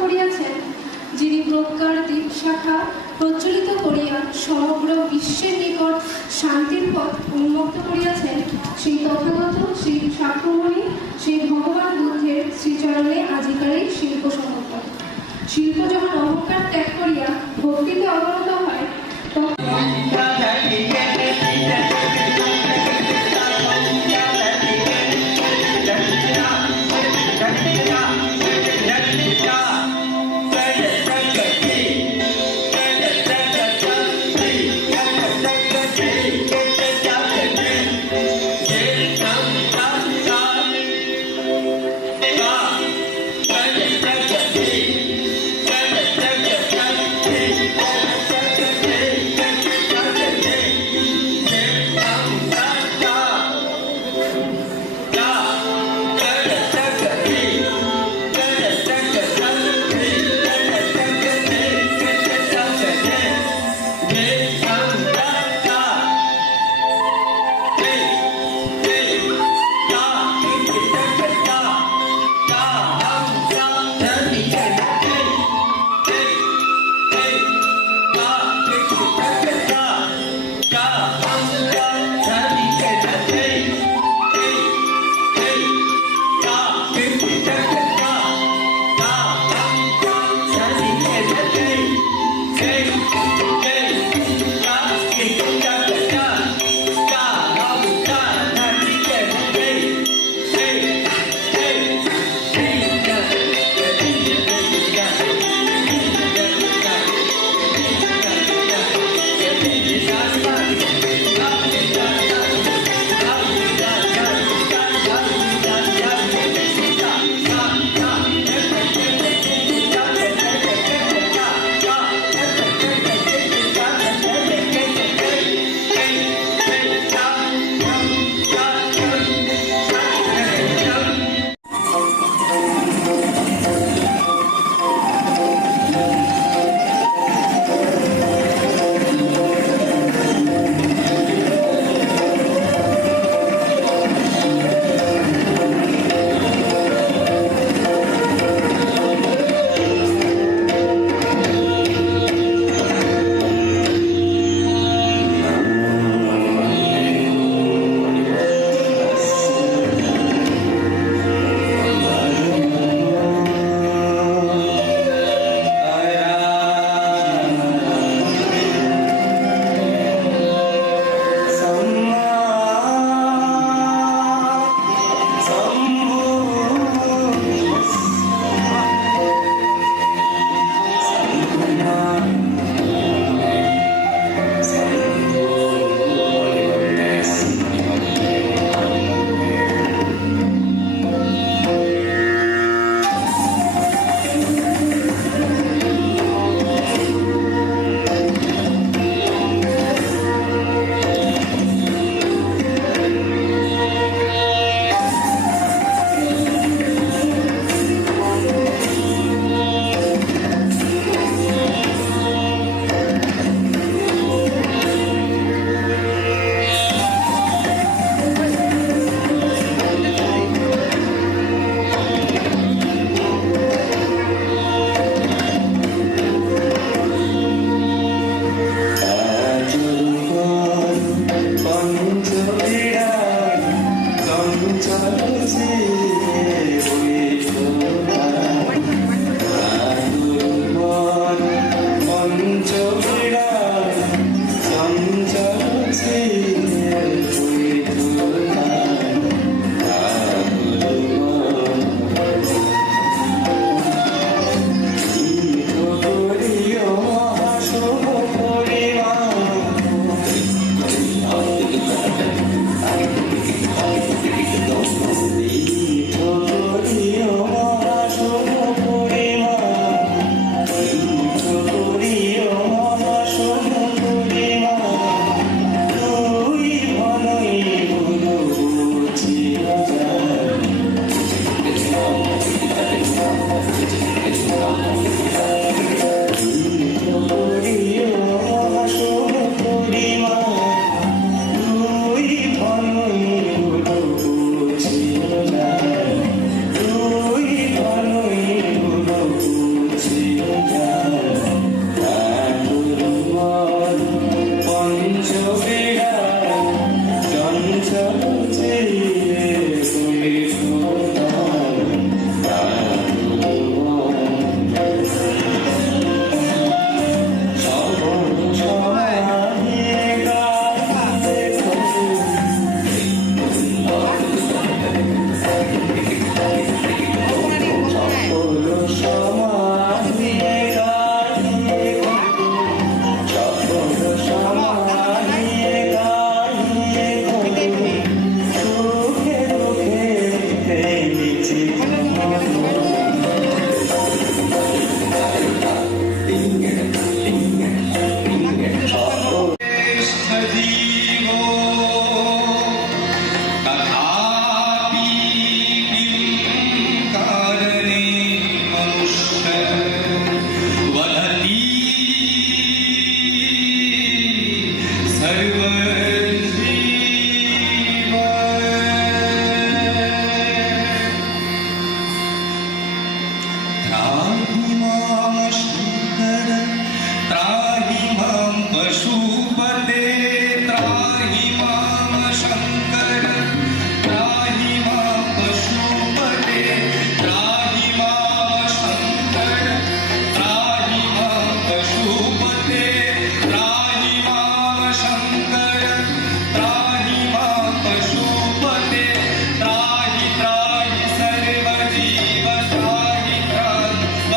করিয়াছেন, যিনি প্রজ্ঞার দ্বীপ শাখা প্রজ্বলিত করিয়া সমগ্র বিশ্বের নিকট শান্তির পথ উন্মুক্ত করিয়াছেন, সেই তথাগত শ্রী শাক্যমণি সেই ভগবান বুদ্ধের শ্রীচরণে আজিকার এই শিল্প সমর্পণ। শিল্প যখন অহংকার ত্যাগ করিয়া ভক্তিতে অবনত হয়, তখন त्राहि मां शङ्कर त्राहि मां पशुपते त्राहि मां शङ्कर त्राहि मां पशुपते त्राहि मां शङ्कर त्राहि मां पशुपते त्राहि मां शङ्कर त्राहि मां पशुपते त्राहि त्राहि सर्वजीव त्राहि त्राहि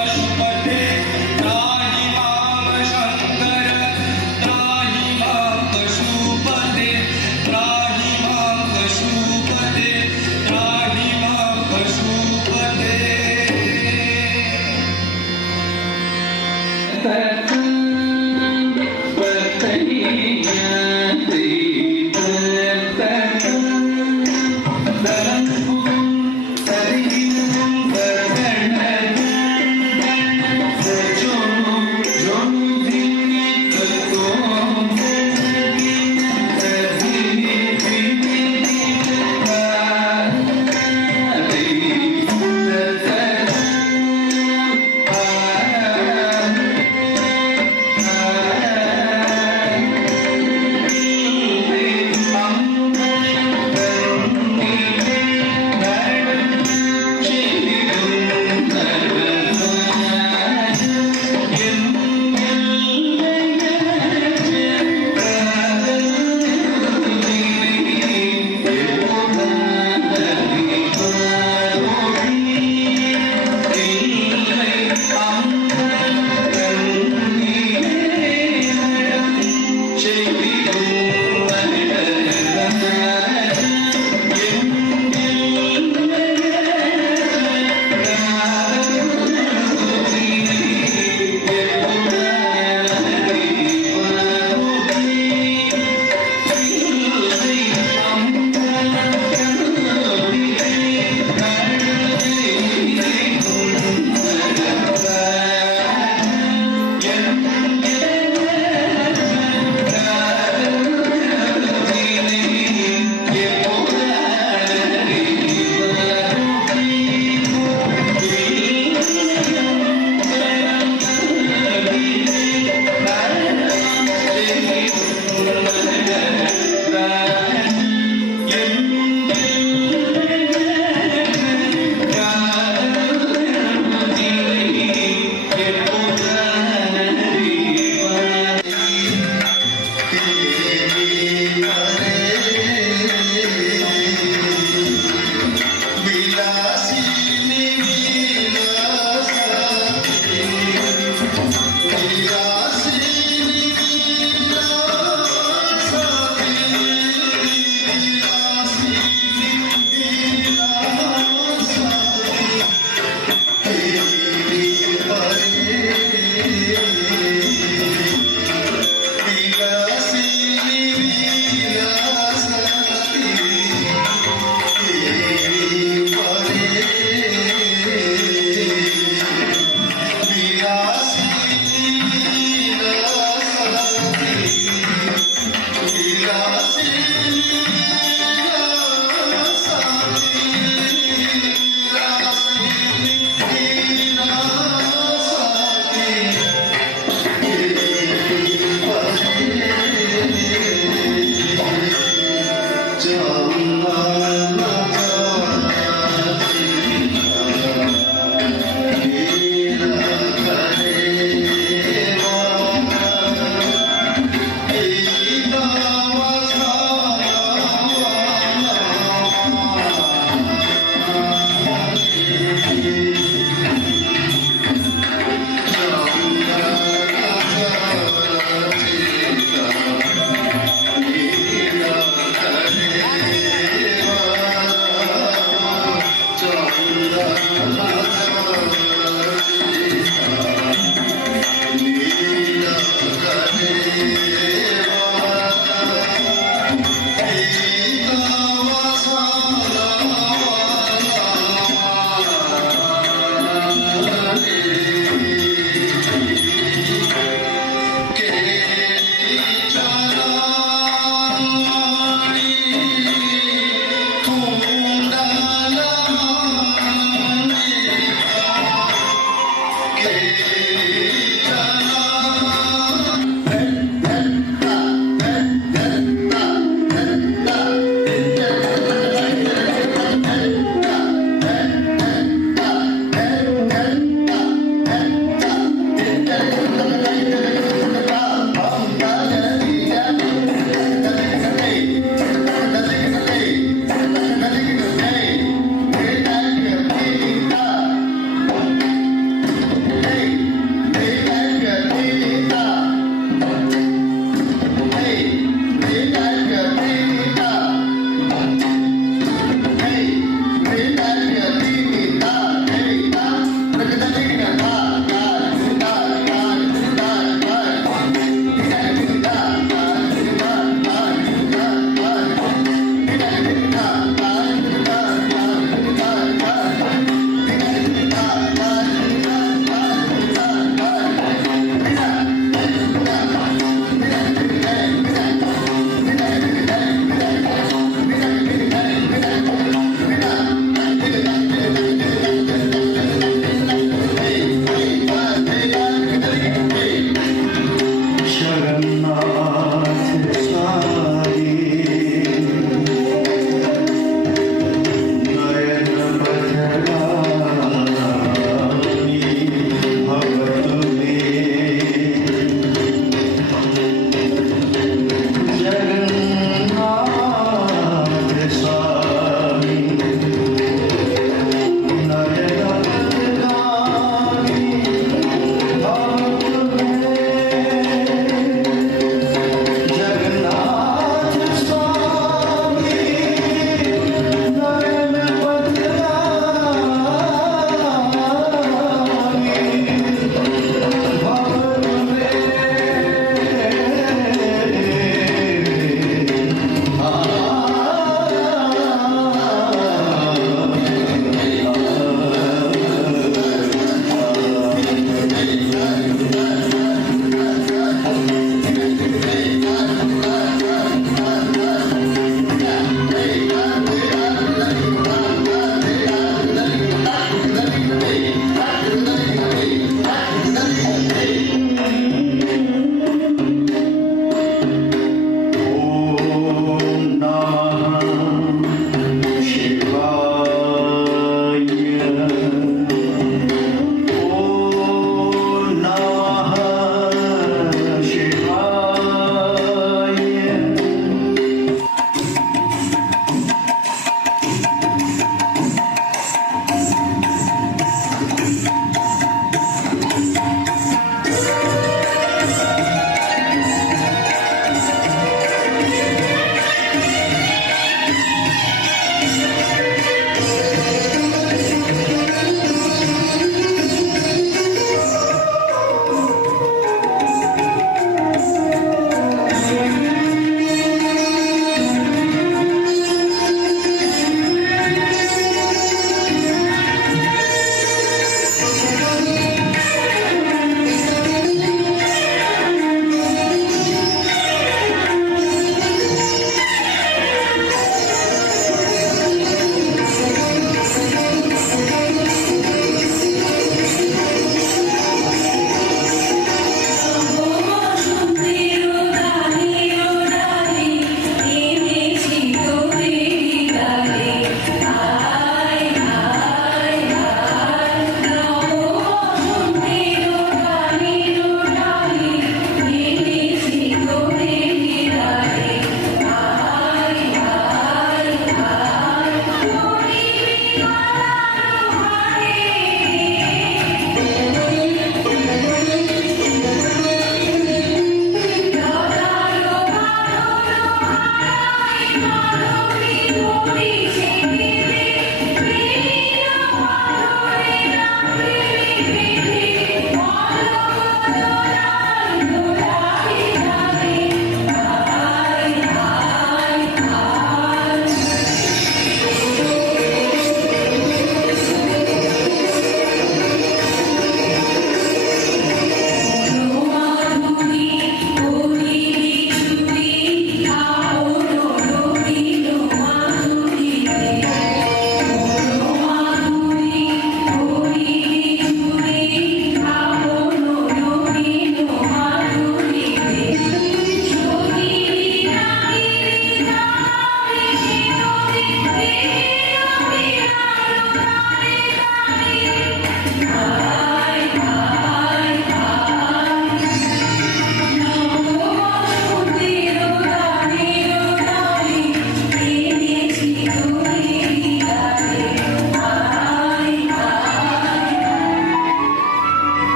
Hey!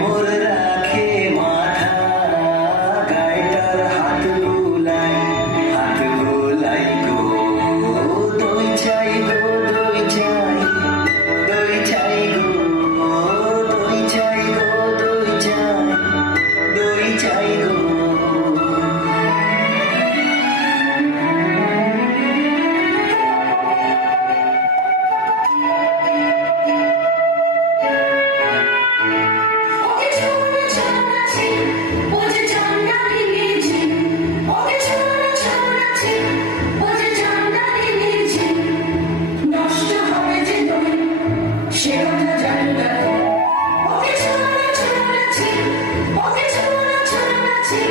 মোর রাখে মাথা গায়ে তার হাত বুলাই গো দই চাই গো দই চাই দই চাই গো দই চাই গো দই চাই দই চাই গো ওকে ছোড়া ছোড়াছি ও যে ঝান্ডা নিয়েছে ওকে ছোড়া ছোড়াছি ও যে ঝান্ডা নিয়েছে নষ্ট হবে যে দই সে কথা জানি না ওকে ছোড়া ছোড়াছি ওকে ছোড়া ছোড়াছি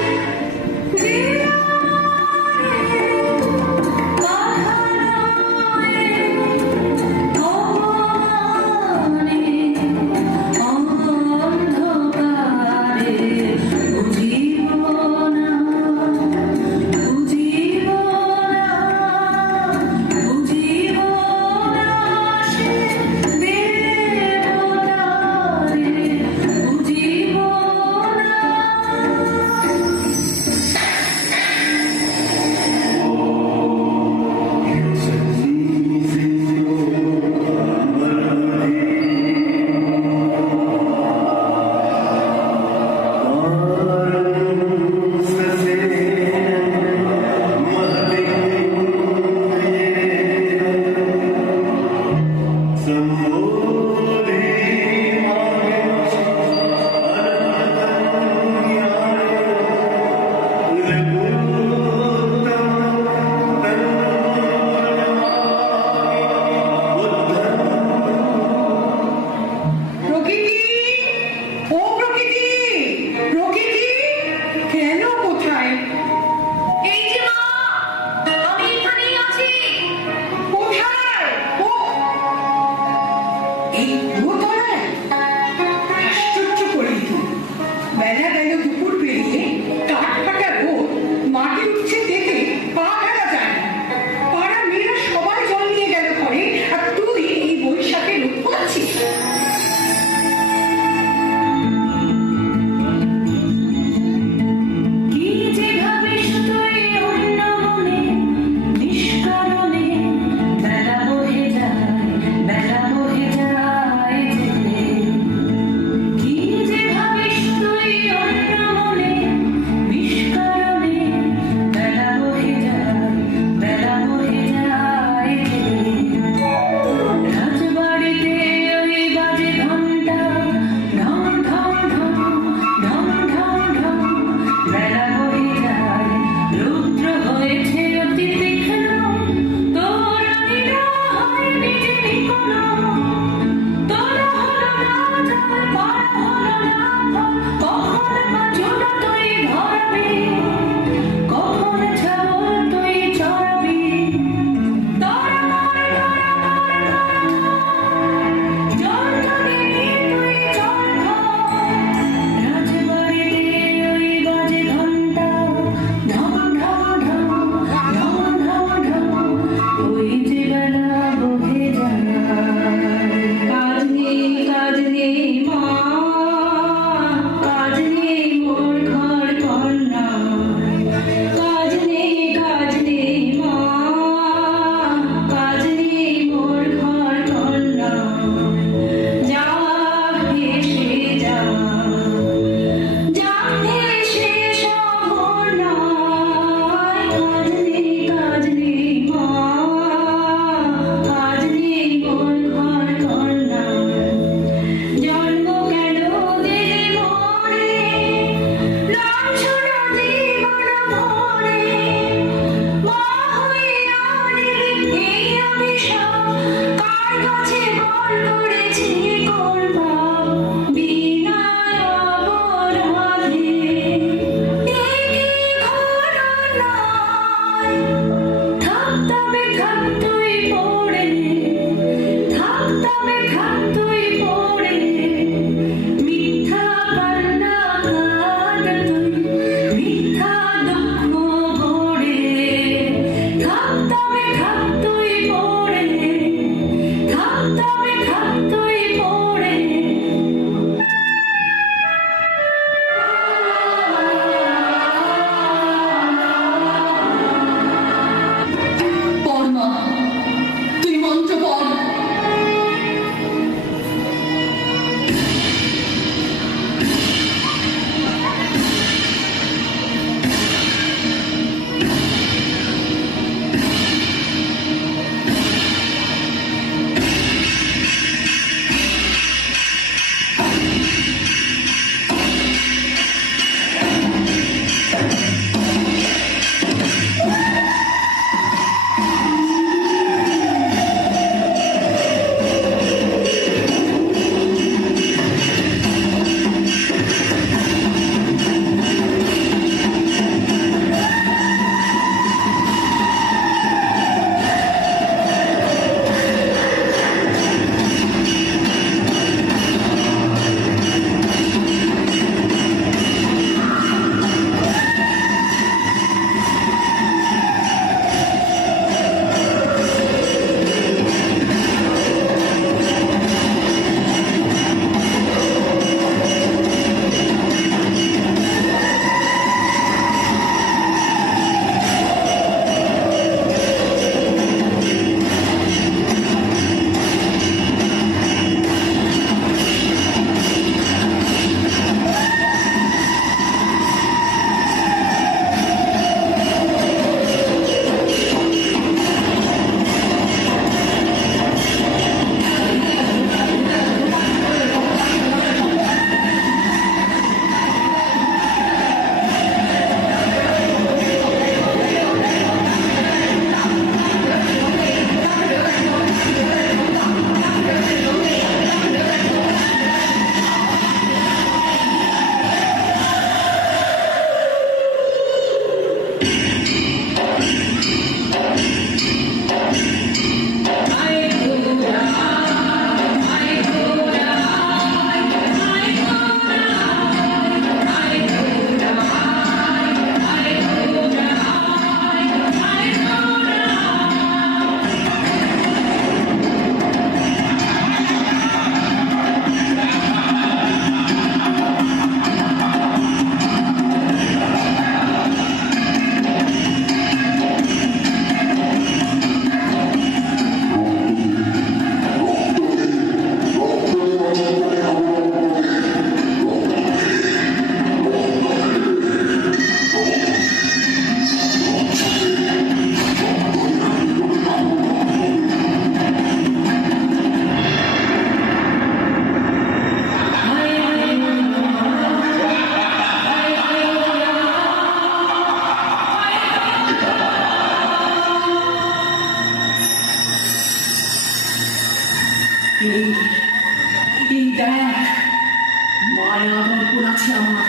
মায়া দর্পণ আছে আমার।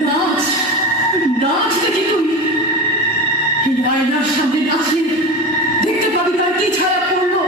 নাচ, নাচ দেখি তুই। এই আয়নার সামনে নাচলে দেখতে পাবি তার কি ছায়া পড়লো।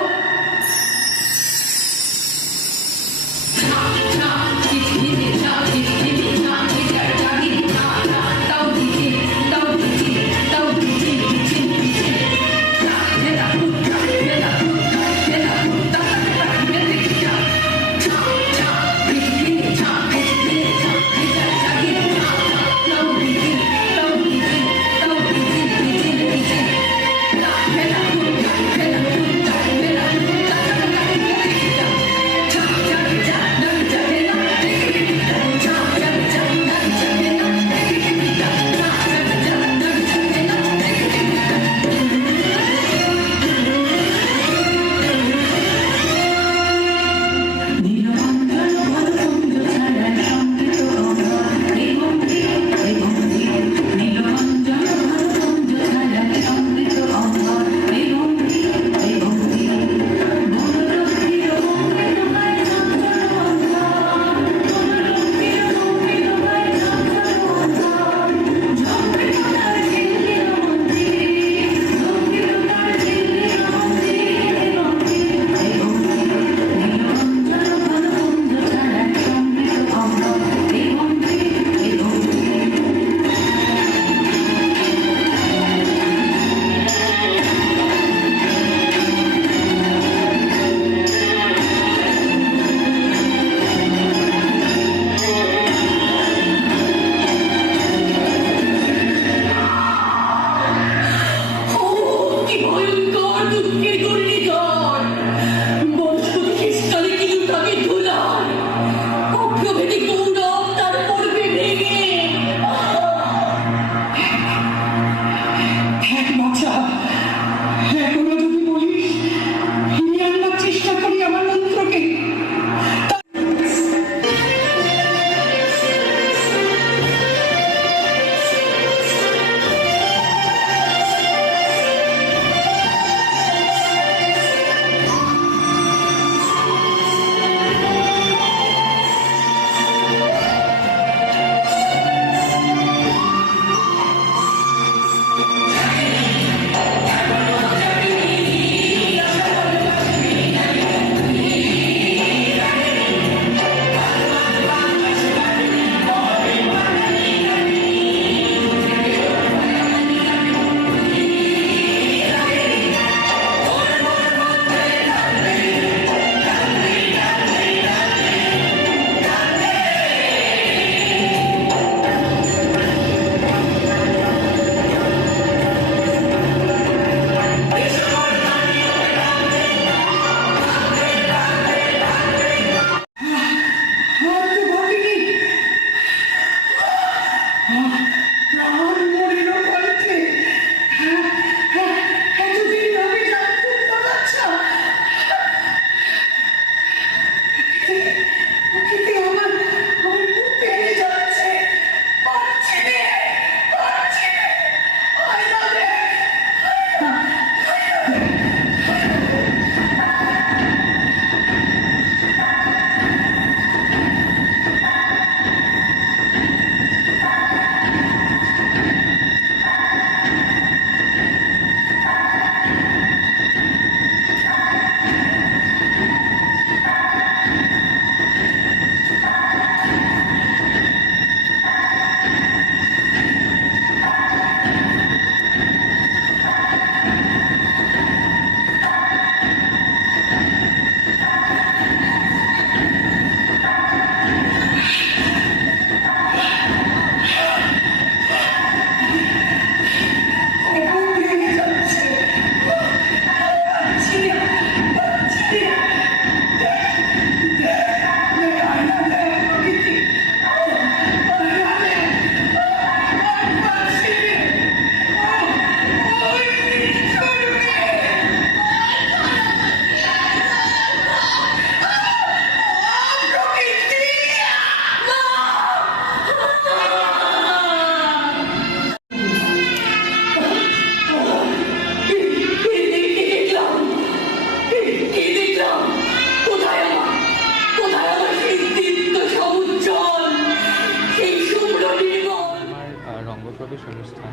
বিশেষ অনুষ্ঠান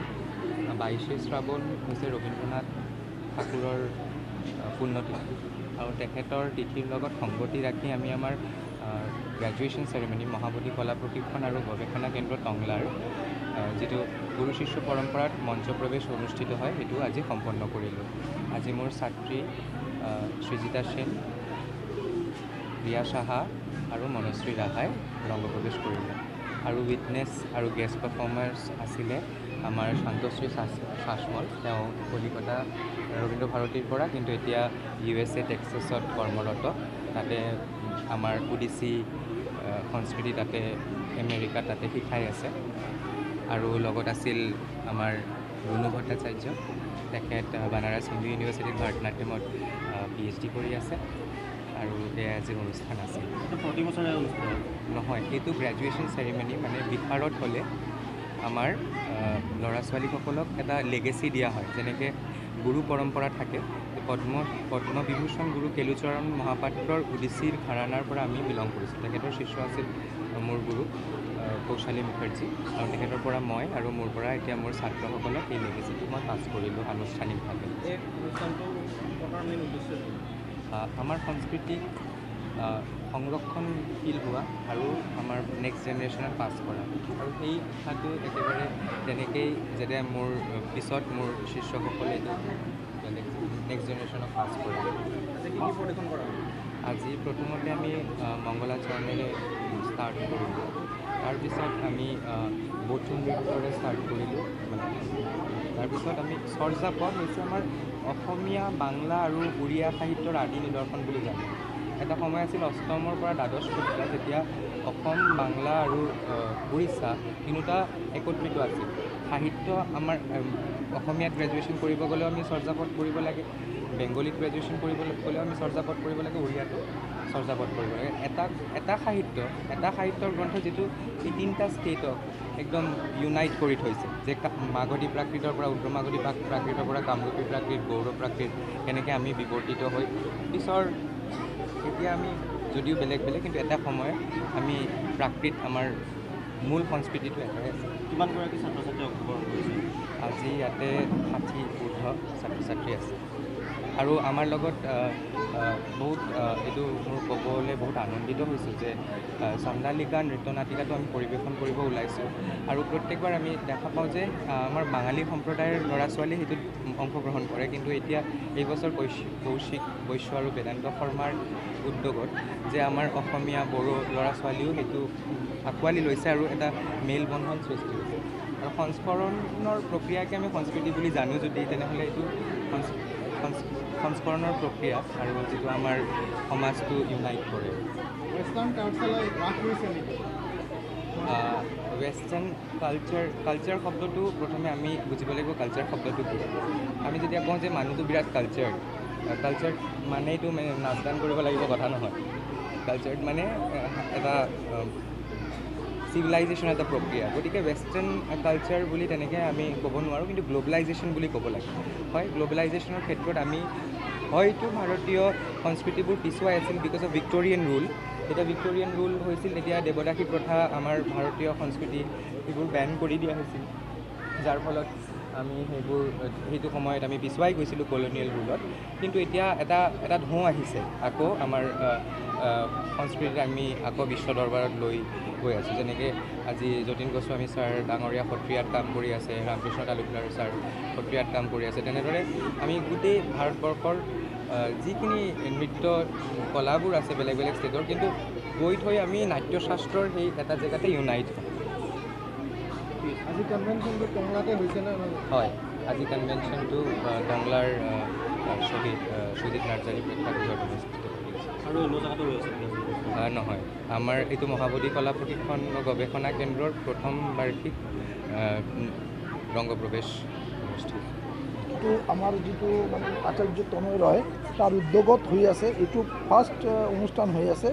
22শে শ্ৰাৱণ হৈছে ৰবীন্দ্ৰনাথ ঠাকুৰৰ পুণ্যতিথি আৰু তেখেতৰ তিথিৰ লগত সংগতি ৰাখি আমি আমাৰ গ্ৰেজুৱেশ্যন চেৰেমনি মহাবোধি কলা প্ৰশিক্ষণ আৰু গৱেষণা কেন্দ্ৰ টংলাৰ যিটো গুৰু শিষ্য পৰম্পৰাত মঞ্চ প্ৰৱেশ অনুষ্ঠিত হয় সেইটো আজি সম্পন্ন কৰিলোঁ। আজি মোৰ ছাত্ৰী সৃজিতা সেন, ৰিয়া সাহা আৰু মনশ্ৰী ৰাহাই ৰংগ প্ৰৱেশ কৰিলে আৰু উইটনেছ আৰু গেষ্ট পাৰফৰ্মাৰ্ছ আছিলে আমাৰ শান্তশ্ৰী শাসমল। তেওঁ কলিকতা ৰবীন্দ্ৰ ভাৰতীৰ পৰা কিন্তু এতিয়া USA টেক্সাছত কৰ্মৰত। তাতে আমাৰ ওডিচি সংস্কৃতি তাতে আমেৰিকাত তাতে শিকাই আছে। আৰু লগত আছিল আমাৰ ৰুণু ভট্টাচাৰ্য, তেখেত বানাৰস হিন্দু ইউনিভাৰ্চিটিত ভাৰতনাট্যমত PhD কৰি আছে আৰু এয়া আজি অনুষ্ঠান আছিল। প্ৰতি বছৰে অনুষ্ঠিত হয়? নহয়, এইটো গ্ৰেজুৱেশ্যন চেৰিমনি, মানে বিশাৰদ হ'লে আমাৰ ল'ৰা ছোৱালীসকলক এটা লেগেচি দিয়া হয়। যেনেকৈ গুৰু পৰম্পৰা থাকে, পদ্মবিভূষণ গুৰু কেলুচৰণ মহাপাত্ৰৰ ওডিচিৰ ঘৰানাৰ পৰা আমি বিলং কৰিছোঁ। তেখেতৰ শিষ্য আছিল মোৰ গুৰু কৌশালী মুখাৰ্জী আৰু তেখেতৰ পৰা মই আৰু মোৰ পৰা এতিয়া মোৰ ছাত্ৰসকলক এই লেগেচিটো মই পাছ কৰিলোঁ আনুষ্ঠানিকভাৱে। এই অনুষ্ঠানটো পতাৰ মেইন উদ্দেশ্য কি? আমাৰ সংস্কৃতিক সংৰক্ষণশীল হোৱা আৰু আমাৰ নেক্সট জেনেৰেশ্যনত পাছ কৰা, আৰু সেই কথাটো একেবাৰে তেনেকেই যাতে মোৰ পিছত মোৰ শিষ্যসকলে এইটো নেক্সট জেনেৰেশ্যনক পাছ কৰে। আজি কি কি প্ৰদৰ্শন কৰা হ'ল? আজি প্ৰথমতে আমি মংগলাচৰণেৰে ষ্টাৰ্ট কৰিলোঁ, তাৰপিছত আমি বৌদ্ধ নৃত্যৰে ষ্টাৰ্ট কৰিলোঁ। তাৰপিছত আমি চৰ্যাপদ হৈছে আমাৰ অসমীয়া, বাংলা আৰু উড়িয়া সাহিত্যৰ আদি নিদৰ্শন বুলি জানো। এটা সময় আছিল অষ্টমৰ পৰা দ্বাদশ শ্ৰেণীত, যেতিয়া অসম, বাংলা আৰু উৰিষ্যা তিনিওটা একত্ৰিত আছিল। সাহিত্য আমাৰ অসমীয়াত গ্ৰেজুৱেশ্যন কৰিব গ'লেও আমি চৰ্যাপদ পঢ়িব লাগে, বেংগলীত গ্ৰেজুৱেশ্যন কৰিব গ'লেও আমি চৰ্যাপদ পঢ়িব লাগে, উৰিয়াতো চৰ্যাপদ পঢ়িব লাগে। এটা সাহিত্যৰ গ্ৰন্থ যিটো এই তিনিটা ষ্টেটক একদম ইউনাইট কৰি থৈছে, যে মাগধী প্ৰাকৃতৰ পৰা উত্তৰ মাগধী প্ৰাকৃতৰ পৰা কামৰূপী প্ৰাকৃত, গৌড় প্ৰাকৃত, এনেকৈ আমি বিৱৰ্তিত হৈ পিছৰ এতিয়া আমি যদিও বেলেগ বেলেগ, কিন্তু এটা সময়ত আমি প্ৰাকৃত আমাৰ মূল সংস্কৃতিটো এটাই আছে। কিমানগৰাকী ছাত্ৰ ছাত্ৰীয়ে অংশগ্ৰহণ কৰিছে? আজি ইয়াতে 60 ঊৰ্ধ ছাত্ৰ ছাত্ৰী আছে আৰু আমাৰ লগত বহুত এইটো মোৰ ক'বলৈ বহুত আনন্দিত হৈছোঁ যে চণ্ডালিকা নৃত্য নাটিকাটো আমি পৰিৱেশন কৰিব ওলাইছোঁ আৰু প্ৰত্যেকবাৰ আমি দেখা পাওঁ যে আমাৰ বাঙালী সম্প্ৰদায়ৰ ল'ৰা ছোৱালী সেইটোত অংশগ্ৰহণ কৰে, কিন্তু এতিয়া এইবছৰ কৌশিক বৈশ্য আৰু বেদান্ত শৰ্মাৰ উদ্যোগত যে আমাৰ অসমীয়া বড়ো ল'ৰা ছোৱালীও সেইটো আঁকোৱালি লৈছে আৰু এটা মেল বন্ধন সৃষ্টি হৈছে। আৰু সংস্কৰণৰ প্ৰক্ৰিয়াকে আমি সংস্কৃতি বুলি জানো যদি, তেনেহ'লে এইটো সংস্কৰণৰ প্ৰক্ৰিয়া আৰু যিটো আমাৰ সমাজটো ইউনাইট কৰে। ৱেষ্টাৰ্ণ কালচাৰ ৰাস কৰিছে নেকি? ৱেষ্টাৰ্ণ কালচাৰ শব্দটো প্ৰথমে আমি বুজিব লাগিব কালচাৰ শব্দটো কি। আমি যেতিয়া কওঁ যে মানুহটো বিৰাট কালচাৰ মানেইটো নাচ গান কৰিব লাগিব কথা নহয়। কালচাৰ মানে এটা চিভিলাইজেশ্যন, এটা প্ৰক্ৰিয়া। গতিকে ৱেষ্টাৰ্ণ কালচাৰ বুলি তেনেকৈ আমি ক'ব নোৱাৰোঁ, কিন্তু গ্ল'বেলাইজেশ্যন বুলি ক'ব লাগে। হয়, গ্ল'বেলাইজেশ্যনৰ ক্ষেত্ৰত আমি হয়তো ভাৰতীয় সংস্কৃতিবোৰ পিছুৱাই আছিল বিকজ অফ ভিক্টৰিয়ান ৰুল। যেতিয়া ভিক্টৰিয়ান ৰুল হৈছিল তেতিয়া দেৱদাসী প্ৰথা, আমাৰ ভাৰতীয় সংস্কৃতি সেইবোৰ বেন কৰি দিয়া হৈছিল, যাৰ ফলত আমি সেইটো সময়ত আমি পিছুৱাই গৈছিলোঁ কলনিয়েল ৰুলত। কিন্তু এতিয়া এটা ঢৌ আহিছে, আকৌ আমাৰ সংস্কৃতিত আমি আকৌ বিশ্ব দৰবাৰত লৈ গৈ আছোঁ। যেনেকৈ আজি যতীন গোস্বামী ছাৰ ডাঙৰীয়া সত্ৰীয়াত কাম কৰি আছে, ৰামকৃষ্ণ তালুকদাৰ ছাৰ সত্ৰীয়াত কাম কৰি আছে। তেনেদৰে আমি গোটেই ভাৰতবৰ্ষৰ যিখিনি নৃত্য কলাবোৰ আছে বেলেগ বেলেগ ষ্টেটৰ, কিন্তু গৈ থৈ আমি নাট্যশাস্ত্ৰৰ সেই এটা জেগাতে ইউনাইট হওঁ। আজি কনভেনশ্যনটো টংলাতে হৈছেনে? হয়, আজি কনভেনশ্যনটো টংলাৰ শ্বহীদ সুজিত নাৰ্জাৰী প্ৰেক্ষাগৃহত অনুষ্ঠিত কৰিছে। আৰু অন্য জেগাতো হৈ আছে? নহয়, আমাৰ এইটো মহাবোধি কলা প্ৰশিক্ষণ গৱেষণা কেন্দ্ৰৰ প্ৰথম বাৰ্ষিক ৰংগপ্ৰৱেশ অনুষ্ঠিত। এইটো আমাৰ যিটো মানে আচাৰ্য তনয় ৰয় তাৰ উদ্যোগত হৈ আছে, এইটো ফাৰ্ষ্ট অনুষ্ঠান হৈ আছে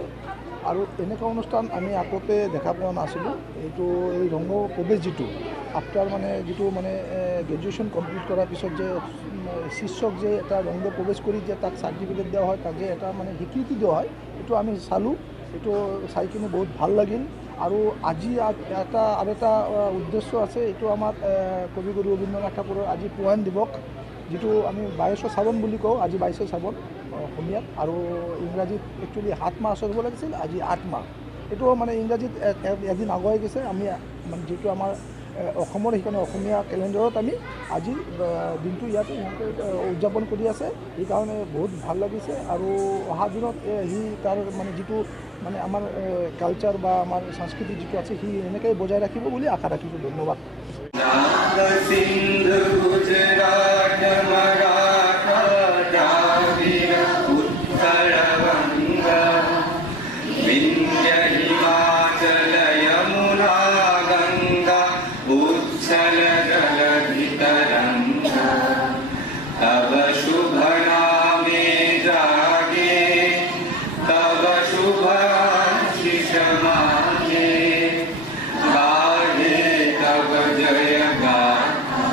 আৰু এনেকুৱা অনুষ্ঠান আমি আগতে দেখা পোৱা নাছিলোঁ। এই ৰংগ প্ৰৱেশ যিটো আফটাৰ যিটো গ্ৰেজুৱেশ্যন কমপ্লিট কৰাৰ পিছত যে শিষ্যক যে এটা ৰংগ প্ৰৱেশ কৰি যে তাক চাৰ্টিফিকেট দিয়া হয়, তাক যে এটা স্বীকৃতি দিয়া হয়, এইটো আমি চালোঁ। এইটো চাই কিনে বহুত ভাল লাগিল আৰু আজি এটা আৰু এটা উদ্দেশ্য আছে, এইটো আমাৰ কবিগুৰু ৰবীন্দ্ৰনাথ ঠাকুৰৰ আজি পোৱান দিৱস, যিটো আমি 22 শ্ৰাবণ বুলি কওঁ, আজি 22 শ্ৰাবণ অসমীয়াত, আৰু ইংৰাজীত একচুৱেলি 7 মাহ আচল হ'ব লাগিছিল, আজি 8 মাহ। এইটো মানে ইংৰাজীত এদিন আগুৱাই গৈছে। আমি মানে যিটো আমাৰ অসমৰ সেইকাৰণে অসমীয়া কেলেণ্ডাৰত আমি আজি দিনটো ইয়াতে উদযাপন কৰি আছে, সেইকাৰণে বহুত ভাল লাগিছে। আৰু অহা দিনত সি তাৰ মানে যিটো মানে আমাৰ কালচাৰ বা আমাৰ সংস্কৃতি যিটো আছে সি এনেকৈ বজাই ৰাখিব বুলি আশা ৰাখিছোঁ। ধন্যবাদ। सिंधु गुजरात मराठा द्राविड उत्तर गंगा विंध्य हिमाचल यमुना गंगा उच्छल जलधि तरंगा तब शुभ नामे जागे तब शुभ आशीष मांगे गाहे तब जय गाथा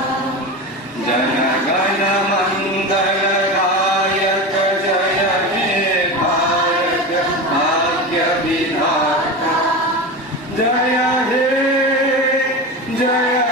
जन गण मंगल गायक जय हे भारत भाग्य विधाता जय हे जय